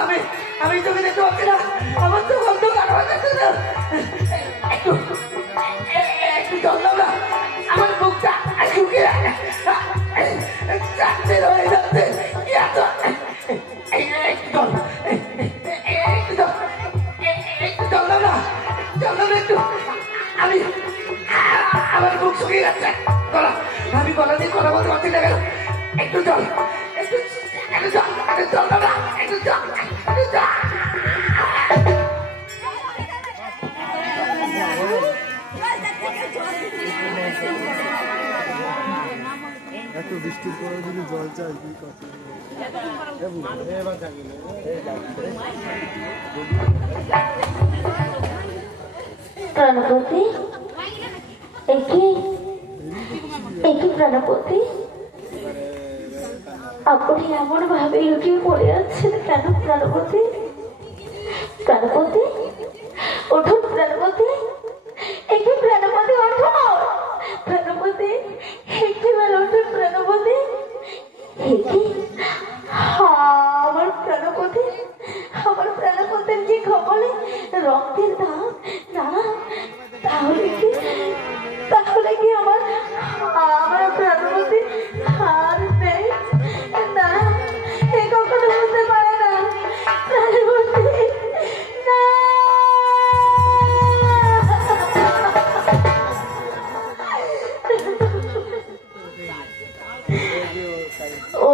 আমি আমি তোকে দেখতে পাচ্ছি না, আমার তো গন্ধ কারো একটু একটু জল দাও না, আমার বুকটা শুকিয়ে যাচ্ছে হয়ে যাচ্ছে। একটু জল, একটু জল, একটু জল দাও না, জল দাও না একটু। আমি আমার বুক শুকিয়ে যাচ্ছে, গলা, আমি গলা দিয়ে কথা বলতে পারছি না কেন? একটু জল, একটু একটু জল, একটু জল দাও না, একটু জল, একটু জল। এত বৃষ্টির পরে যদি জল চাই কি কথা? প্রাণপতি, একই প্রাণপতি, আপনি এমন ভাবে লুকিয়ে পড়ে আছেন কেন প্রাণপতি? প্রাণপতি ওঠুন, প্রাণপতি, একই প্রাণপতি ওঠুন, প্রাণপতি একটি বেলা ওঠুন, প্রাণপতি। আমার প্রাণপতি, আমার প্রাণপতির কি খবরে রক্তের দাম না? তাহলে কি আমার আমার প্রাণপতি হার নেই না? এ কখনো বুঝতে পারে না প্রাণপতি না। ও